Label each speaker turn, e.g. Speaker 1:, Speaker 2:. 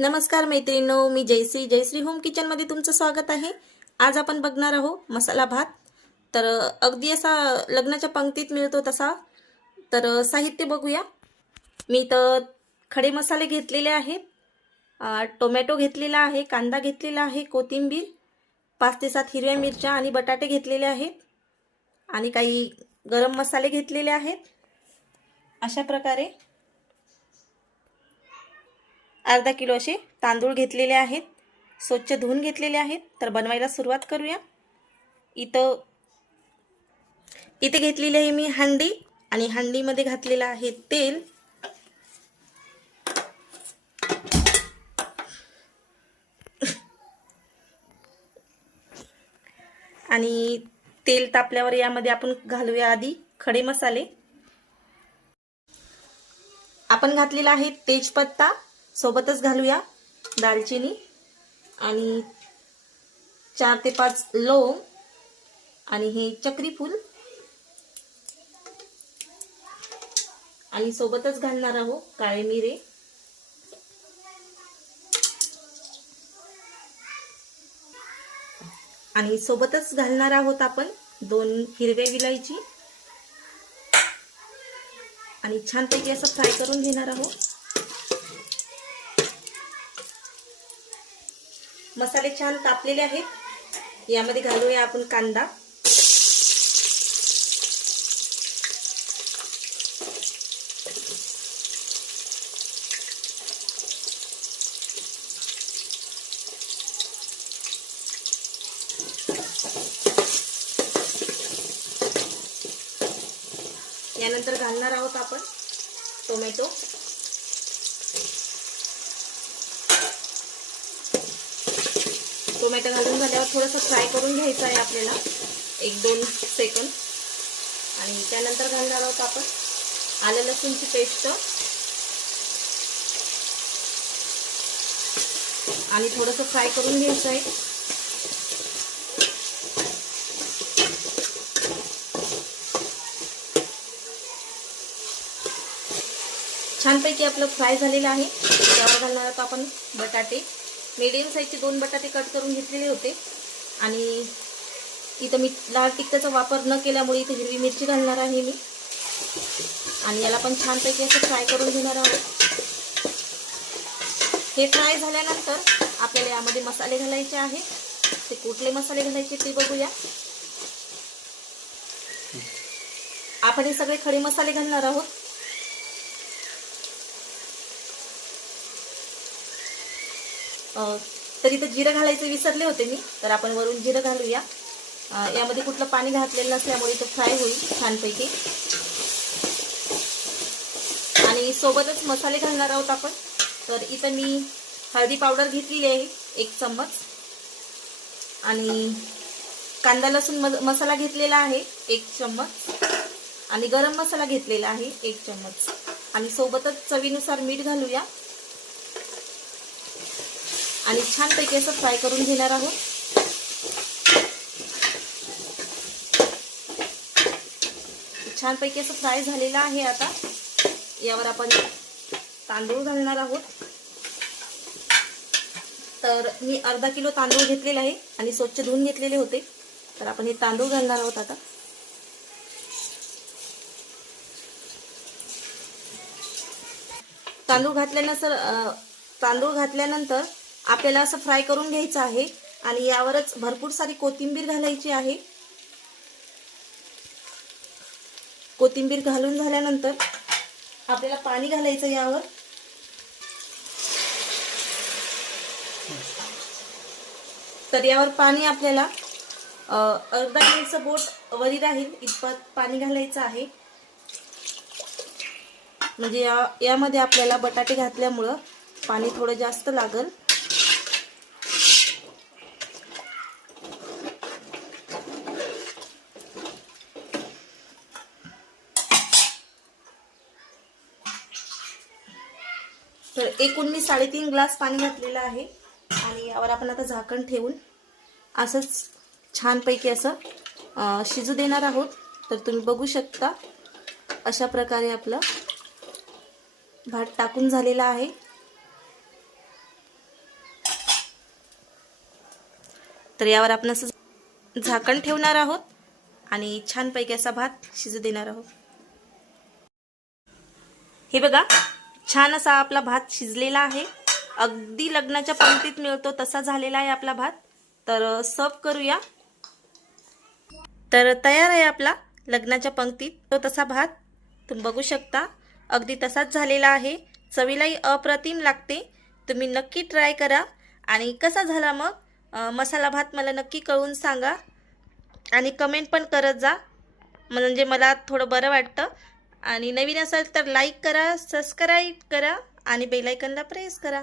Speaker 1: नमस्कार मैत्रिणींनो मी जयश्री. जयश्री होम किचनमध्ये तुमचं स्वागत आहे. आज आपण बघणार आहोत मसाला भात. तर अगदी असा लग्नाच्या पंक्तीत मिळतो तसा. तर साहित्य बघूया. मी तर खडे मसाले घेतलेले आहेत. टोमॅटो घेतलेला आहे कांदा घेतलेला आहे कोथिंबीर पाच ते सात हिरव्या मिरच्या आणि बटाटे घेतलेले आहेत. आणि काही गरम मसाले घेतलेले आहेत. अशा प्रकारे अर्धा किलो असे तांदूळ घेतलेले आहेत. स्वच्छ धुवून घेतलेले आहेत. तर बनवायला सुरुवात करूया. इथं इथे घेतलेली आहे मी हंडी आणि हंडीमध्ये घातलेलं आहे तेल. आणि तेल तापल्यावर यामध्ये आपण घालूया आधी खडे मसाले. आपण घातलेला आहे तेजपत्ता. सोबतच घालूया दालचिनी आणि चार ते पाच लवंग आणि हे चक्रीफूल आणि सोबतच घालणार आहोत काळे मिरे. आणि सोबतच घालणार आहोत आपण दोन हिरव्या विलायची. आणि छानपैकी असं फ्राय करून घेणार आहोत. मसाले छान तापलेले आहेत. यामध्ये घालूया आपण कांदा. यानंतर घालणार आहोत आपण टोमॅटो. टोमॅटो घालून झाल्यावर थोडंसं फ्राय करून घ्यायचं आहे आपल्याला. एक दोन सेकंद. आणि त्यानंतर घालणार आहोत आपण आलं लसूणची पेस्ट. आणि थोडंसं फ्राय करून घ्यायचं आहे. छानपैकी आपलं फ्राय झालेलं आहे. त्यावर घालणार आहोत आपण बटाटे. मीडियम साईजचे दोन बटाटे कट करून घेतलेले होते. आणि इथं मी लाल तिखटाचा वापर न केल्यामुळे इथे हिरवी मिरची घालणार आहे मी. आणि याला पण छानपैकी असं फ्राय करून घेणार आहोत. हे फ्राय झाल्यानंतर आपल्याला यामध्ये मसाले घालायचे आहेत ते कुठले मसाले घालायचे ते बघूया. आपण हे सगळे खडे मसाले घालणार आहोत. तर इथं जिरं घालायचं विसरले होते मी तर आपण वरून जिरं घालूया. यामध्ये कुठलं पाणी घातलेलं नसल्यामुळे इथं फ्राय होईल छानपैकी. आणि सोबतच मसाले घालणार आहोत आपण. तर इथं मी हळदी पावडर घेतलेली आहे एक चम्मच. आणि कांदा लसूण मसाला घेतलेला आहे एक चम्मच. आणि गरम मसाला घेतलेला आहे एक चम्मच. आणि सोबतच चवीनुसार मीठ घालूया. आणि छानपैकी असं फ्राय करून घेणार आहोत. छानपैकी असं फ्राय झालेलं आहे आता. यावर आपण तांदूळ घालणार आहोत. तर मी अर्धा किलो तांदूळ घेतलेला आहे आणि स्वच्छ धुवून घेतलेले होते. तर आपण हे तांदूळ घालणार आहोत आता. तांदूळ घातल्यानंतर तांदूळ घातल्यानंतर आपल्याला असं फ्राय करून घ्यायचं आहे आणि यावरच भरपूर सारी कोथिंबीर घालायची आहे. कोथिंबीर घालून झाल्यानंतर आपल्याला पाणी घालायचं यावर. तर यावर पाणी आपल्याला अर्धा मिनिटचं बोट वरी राहील इतपत पाणी घालायचं आहे. म्हणजे या यामध्ये आपल्याला बटाटे घातल्यामुळं पाणी थोडं जास्त लागल. तर एकूण मी साडेतीन ग्लास पाणी घातलेलं आहे. आणि यावर आपण आता झाकण ठेवून असंच छानपैकी असं शिजू देणार आहोत. तर तुम्ही बघू शकता अशा प्रकारे आपलं भात टाकून झालेला आहे. तर यावर आपण असं झाकण ठेवणार आहोत आणि छानपैकी असा भात शिजू देणार आहोत. हे बघा छान असा आपला भात शिजलेला आहे. अगदी लग्नाच्या पंक्तीत मिळतो तसा झालेला आहे आपला भात. तर सर्व करूया. तर तयार आहे आपला लग्नाच्या पंक्तीत. तो तसा भात तुम्ही बघू शकता. अगदी तसाच झालेला आहे. चवीलाही अप्रतिम लागते. तुम्ही नक्की ट्राय करा. आणि कसा झाला मग? मसाला भात मला नक्की कळून सांगा. आणि कमेंट पण करत जा. म्हणजे मला थोडं बरं वाटतं. आणि नवीन असेल तर लाईक करा सबस्क्राईब करा आणि बेलायकनला प्रेस करा.